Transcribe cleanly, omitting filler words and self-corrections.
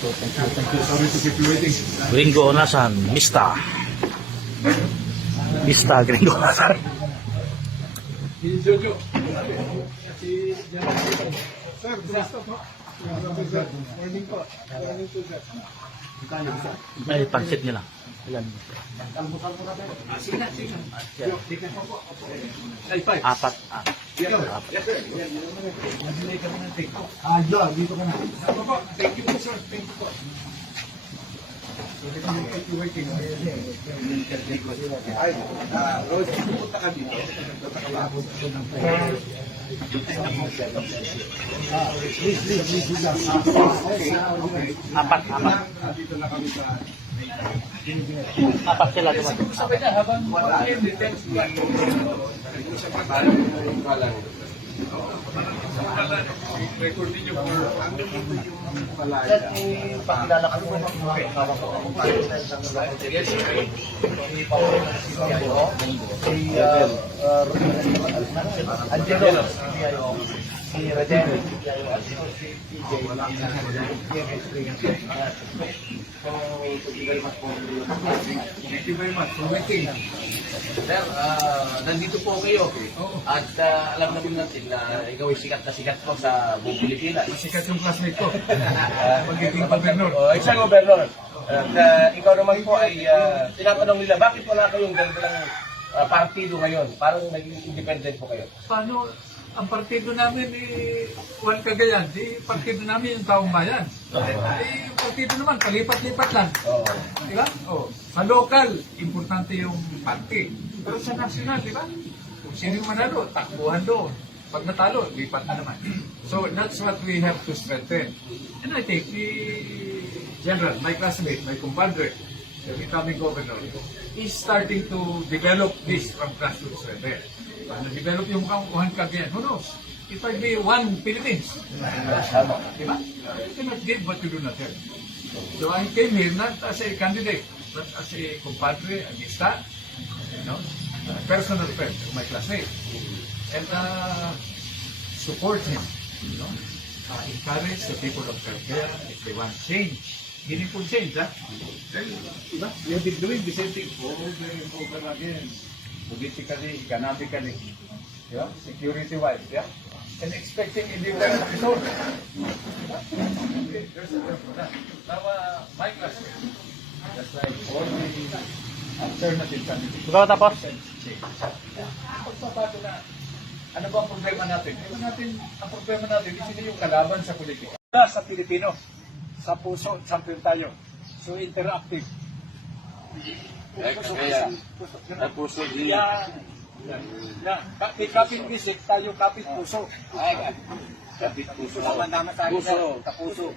Thank you. Sorry to keep you waiting. Gringo Onasan, Mista. Mista Gringo Onasan. Si Jojo. Si Sir, gusto po. Morning po. Morning po, sir. Ay, pansit nila. Ilan? Sige. Ay, five. Apat. Yes, sir. Dito ka na. Thank you, sir. Thank you po. Ay, Rose, pupunta ka dito. Apat. Dito na kami sa... Apat sila naman. Sabi niya, habang wala yung details ba? Ito siya pa tayo. Record niyo for ano dito yung palaya. Pakilala ka mo ng mga kawang ko. Yes, sir. Angelo, si Rajen, Thank you very much for waiting. Sir, nandito po kayo at alam naman natin na ikaw ay sikat na sikat po sa buong Pilipinas. Sikat yung classmate ko. Pagiging gobernador. Isang gobernador. At ikaw naman po ay tinatanong nila, bakit wala kayong ganitong partido ngayon? Parang naging independent po kayo. Paano ang partido namin Juan Cagayan, partido namin yung taong bayan. Yung partido naman, kalipat-lipat lang. Di ba? Sa local, importante yung party. Pero sa national, di ba? Kung sino yung manalo, takbuhan doon. Pag natalo, lipat na naman. So that's what we have to strengthen. And I think the general, my classmate, my compadre, the becoming governor, is starting to develop this from grassroots level. Develop yung Juan Cagayan. Who knows? It might be one Philippines. Diba? You cannot give what you do not have. So I came here not as a candidate, but as a compadre, amistad, personal friend of my classmate. And support him. Encourage the people of Cagayan if they want change. Meaningful change, ha? Diba? We have been doing the same thing over and over again. Politically, economically, security-wise, and expecting a different result. Okay, there's a term for that. Now, my classmate, just like all the alternative candidates, Ikaw tapos? pagpapato na, ano ba ang problema natin? Ang problema natin, hindi yung kalaban sa politika. Sa Pilipino, sa puso, champion tayo. So, interactive. Kaya, ang puso din. Kapit bisik, tayo kapit puso. Kapit puso. Tama tayo. Puso. Tapuso.